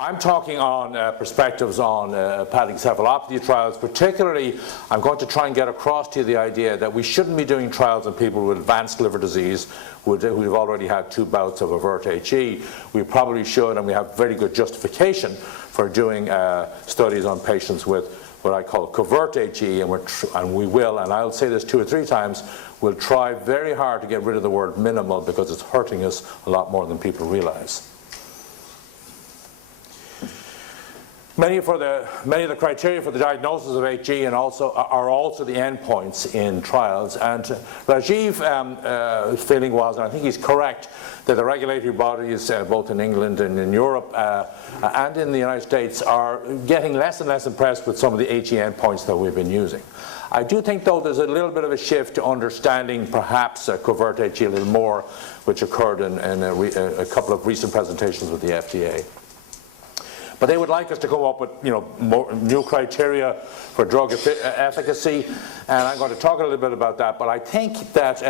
I'm talking on perspectives on hepatic encephalopathy trials. Particularly, I'm going to try and get across to you the idea that we shouldn't be doing trials on people with advanced liver disease who've already had 2 bouts of overt HE. We probably should, and we have very good justification for doing studies on patients with what I call covert HE, and we will, and I'll say this 2 or 3 times, we'll try very hard to get rid of the word minimal because it's hurting us a lot more than people realize. Many of the criteria for the diagnosis of HE are also the endpoints in trials. And Rajiv's feeling was, and I think he's correct, that the regulatory bodies, both in England and in Europe and in the United States, are getting less and less impressed with some of the HE endpoints that we've been using. I do think, though, there's a little bit of a shift to understanding perhaps covert HE a little more, which occurred in a couple of recent presentations with the FDA. But they would like us to come up with, more new criteria for drug efficacy, and I'm going to talk a little bit about that. But I think that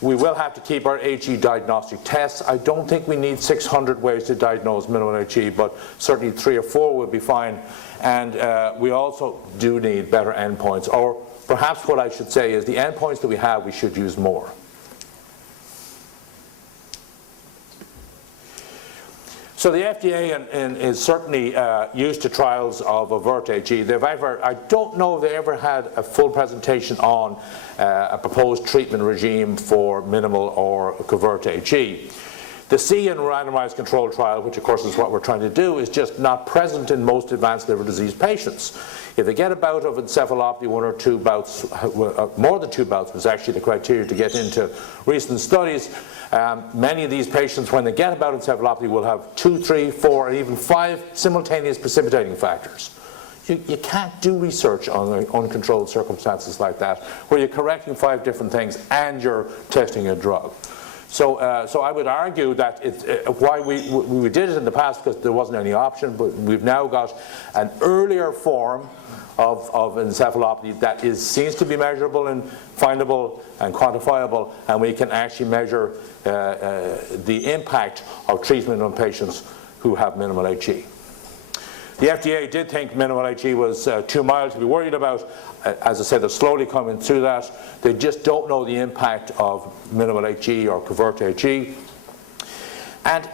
we will have to keep our HE diagnostic tests. I don't think we need 600 ways to diagnose minimal HE, but certainly 3 or 4 would be fine. And we also do need better endpoints, or perhaps what I should say is the endpoints that we have, we should use more. So the FDA is certainly used to trials of overt HE. I don't know if they ever had a full presentation on a proposed treatment regime for minimal or covert HE. The C in randomized controlled trial, which of course is what we're trying to do, is just not present in most advanced liver disease patients. If they get a bout of encephalopathy, 1 or 2 bouts, more than 2 bouts was actually the criteria to get into recent studies. Many of these patients, when they get a bout of encephalopathy, will have 2, 3, 4, and even 5 simultaneous precipitating factors. You can't do research on uncontrolled circumstances like that, where you're correcting 5 different things and you're testing a drug. So I would argue that why we did it in the past because there wasn't any option, but we've now got an earlier form of encephalopathy that seems to be measurable and findable and quantifiable, and we can actually measure the impact of treatment on patients who have minimal HE. The FDA did think minimal HE was too mild to be worried about. As I said, they're slowly coming through that. They just don't know the impact of minimal HE or covert HE. And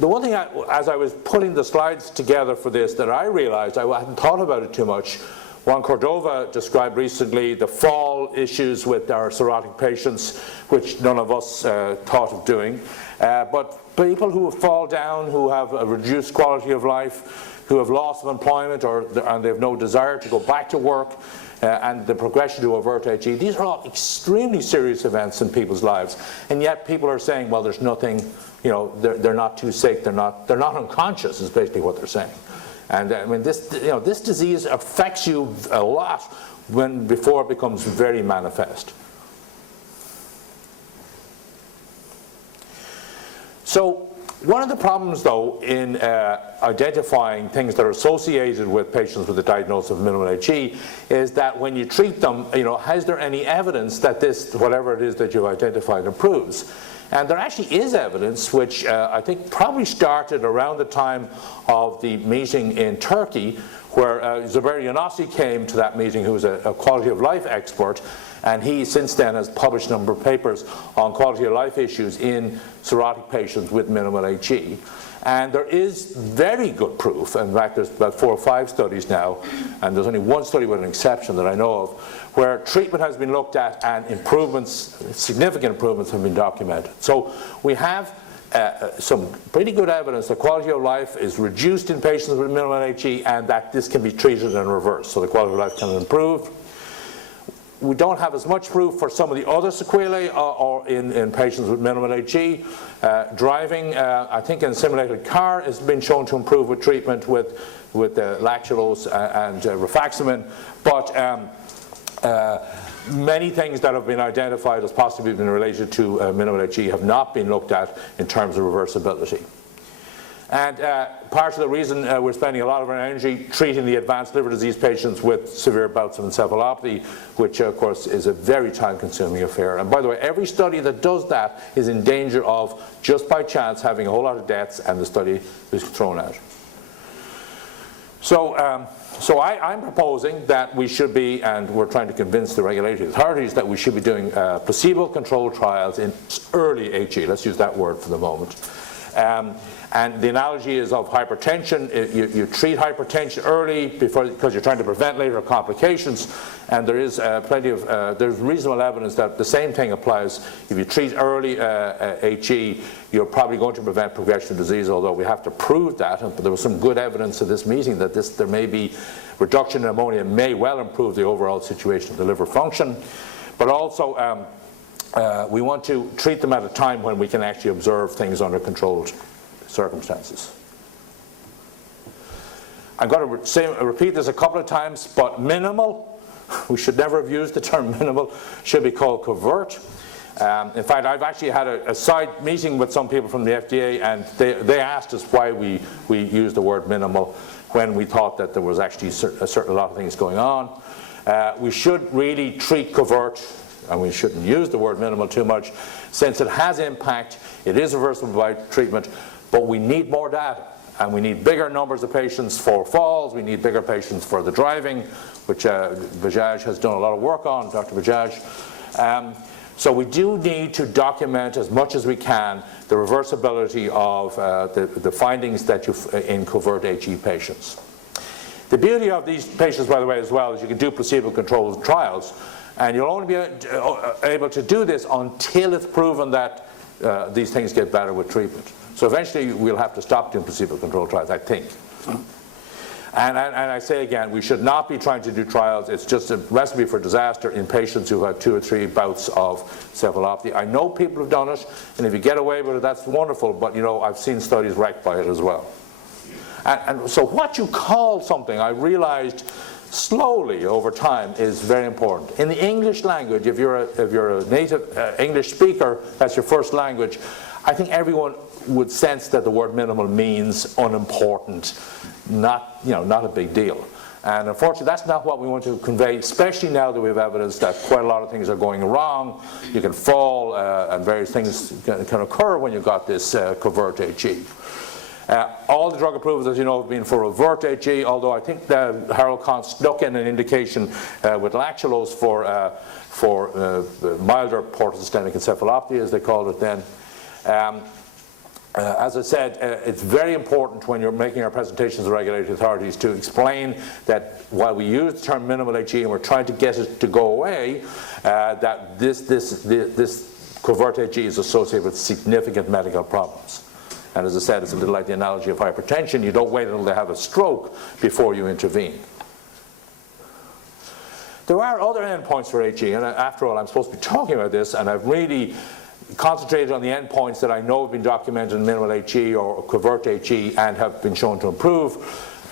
the one thing, as I was putting the slides together for this, that I realized, I hadn't thought about it too much. Juan Cordova described recently the fall issues with our cirrhotic patients, which none of us thought of doing. But people who fall down, who have a reduced quality of life, who have loss of employment and they have no desire to go back to work, and the progression to overt HE, these are all extremely serious events in people's lives. And yet people are saying, well, there's nothing, they're not too sick, they're not unconscious is basically what they're saying. And I mean, this disease affects you a lot before it becomes very manifest. So one of the problems, though, in identifying things that are associated with patients with a diagnosis of minimal HE is that when you treat them, has there any evidence that this, whatever it is that you've identified, improves? And there actually is evidence, which I think probably started around the time of the meeting in Turkey, where Zubair Younossi came to that meeting, who was a quality of life expert, and he since then has published a number of papers on quality of life issues in cirrhotic patients with minimal HE. And there is very good proof, in fact there's about 4 or 5 studies now, and there's only 1 study with an exception that I know of, where treatment has been looked at and significant improvements have been documented. So we have some pretty good evidence that quality of life is reduced in patients with minimal HE and that this can be treated and reversed, so the quality of life can improve. We don't have as much proof for some of the other sequelae or in patients with minimal HE. Driving, I think in a simulated car, has been shown to improve with treatment with lactulose and rifaximin, but many things that have been identified as possibly been related to minimal HE have not been looked at in terms of reversibility. And part of the reason we're spending a lot of our energy treating the advanced liver disease patients with severe bouts of encephalopathy, which of course is a very time-consuming affair. And by the way, every study that does that is in danger of, just by chance, having a whole lot of deaths and the study is thrown out. So I'm proposing that we should be, and we're trying to convince the regulatory authorities that we should be doing placebo-controlled trials in early HE. Let's use that word for the moment. And the analogy is of hypertension. You treat hypertension early because you're trying to prevent later complications, and there is there's reasonable evidence that the same thing applies. If you treat early HE, you're probably going to prevent progression of disease, although we have to prove that. But there was some good evidence at this meeting that there may be reduction in ammonia may well improve the overall situation of the liver function. But also, we want to treat them at a time when we can actually observe things under controlled circumstances. I'm going to repeat this a couple of times, but minimal, we should never have used the term minimal, should be called covert. In fact, I've actually had a side meeting with some people from the FDA, and they asked us why we used the word minimal when we thought that there was actually a lot of things going on. We should really treat covert, and we shouldn't use the word minimal too much, since it has impact, it is reversible by treatment, but we need more data, and we need bigger numbers of patients for falls, we need bigger patients for the driving, which Bajaj has done a lot of work on, Dr. Bajaj. So we do need to document as much as we can the reversibility of the findings that in covert HE patients. The beauty of these patients, by the way, as well, is you can do placebo-controlled trials, and you'll only be able to do this until it's proven that these things get better with treatment. So eventually we'll have to stop doing placebo-controlled trials, I think. And I say again, we should not be trying to do trials. It's just a recipe for disaster in patients who have 2 or 3 bouts of encephalopathy. I know people have done it, and if you get away with it, that's wonderful, but you know, I've seen studies wrecked by it as well. And so what you call something, I realized slowly over time, is very important. In the English language, if you're a native English speaker, that's your first language, I think everyone would sense that the word minimal means unimportant, not a big deal. And unfortunately, that's not what we want to convey, especially now that we have evidence that quite a lot of things are going wrong. You can fall, and various things can occur when you've got this covert HE. All the drug approvals, as you know, have been for overt HE, although I think Harold Kahn snuck in an indication with lactulose for milder portosystemic encephalopathy, as they called it then. As I said, it's very important when you're making our presentations to regulatory authorities to explain that while we use the term minimal HE and we're trying to get it to go away, that this covert HE is associated with significant medical problems. And as I said, it's a little like the analogy of hypertension. You don't wait until they have a stroke before you intervene. There are other endpoints for HE, and after all, I'm supposed to be talking about this, and I've really concentrated on the endpoints that I know have been documented in minimal HE or covert HE and have been shown to improve,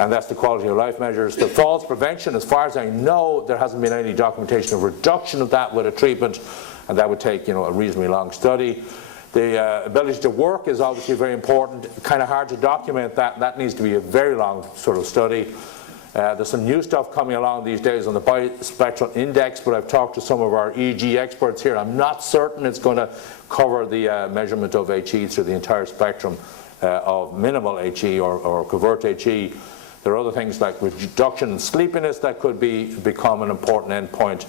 and that's the quality of life measures. The falls prevention, as far as I know, there hasn't been any documentation of reduction of that with a treatment, and that would take a reasonably long study. The ability to work is obviously very important. Kind of hard to document that. That needs to be a very long sort of study. There's some new stuff coming along these days on the bispectral index, but I've talked to some of our EG experts here. I'm not certain it's going to cover the measurement of HE through the entire spectrum of minimal HE or covert HE. There are other things like reduction in sleepiness that could become an important endpoint.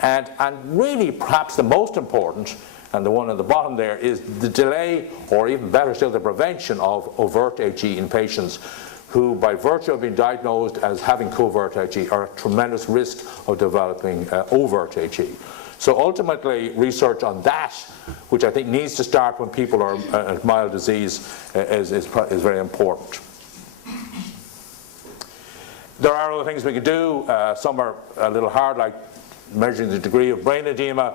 And really, perhaps the most important, and the one at the bottom there, is the delay, or even better still, the prevention of overt HE in patients who, by virtue of being diagnosed as having covert HE, are at tremendous risk of developing overt HE. So ultimately, research on that, which I think needs to start when people are at mild disease, is very important. There are other things we can do. Some are a little hard, like measuring the degree of brain edema.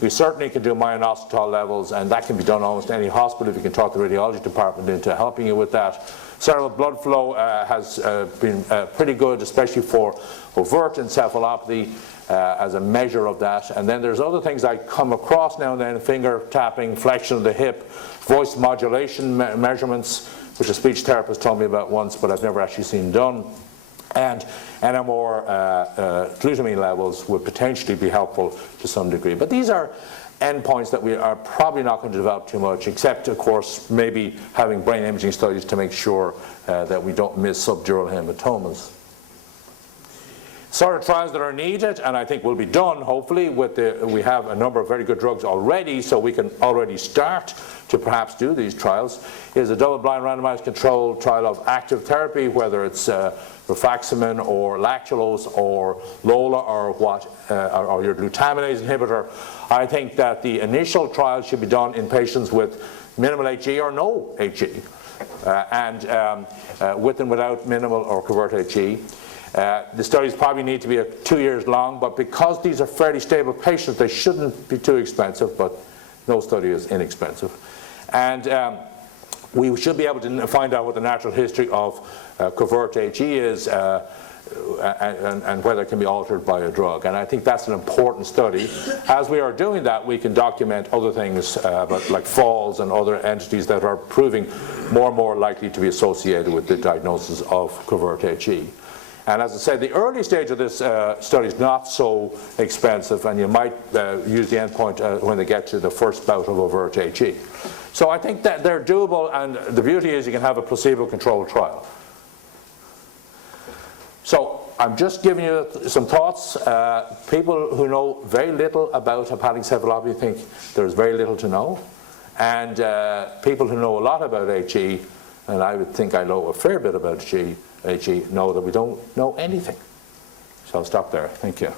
We certainly can do myoinositol levels, and that can be done almost any hospital if you can talk the radiology department into helping you with that. Cerebral blood flow has been pretty good, especially for overt encephalopathy as a measure of that. And then there's other things I come across now and then: finger tapping, flexion of the hip, voice modulation measurements, which a speech therapist told me about once, but I've never actually seen done. And NMR glutamine levels would potentially be helpful to some degree. But these are endpoints that we are probably not going to develop too much, except, of course, maybe having brain imaging studies to make sure that we don't miss subdural hematomas. Sort of trials that are needed, and I think will be done, hopefully, we have a number of very good drugs already, so we can already start to perhaps do these trials, is a double-blind randomized controlled trial of active therapy, whether it's rifaximin or lactulose or LOLA or your glutaminase inhibitor. I think that the initial trial should be done in patients with minimal HE or no HE, with and without minimal or covert HE. The studies probably need to be 2 years long, but because these are fairly stable patients, they shouldn't be too expensive, but no study is inexpensive. And we should be able to find out what the natural history of covert HE is and whether it can be altered by a drug. And I think that's an important study. As we are doing that, we can document other things like falls and other entities that are proving more and more likely to be associated with the diagnosis of covert HE. And as I said, the early stage of this study is not so expensive, and you might use the endpoint when they get to the first bout of overt HE. So I think that they're doable, and the beauty is you can have a placebo-controlled trial. So I'm just giving you some thoughts. People who know very little about hepatic encephalopathy think there's very little to know. And people who know a lot about HE, and I would think I know a fair bit about HE, know that we don't know anything. So I'll stop there. Thank you.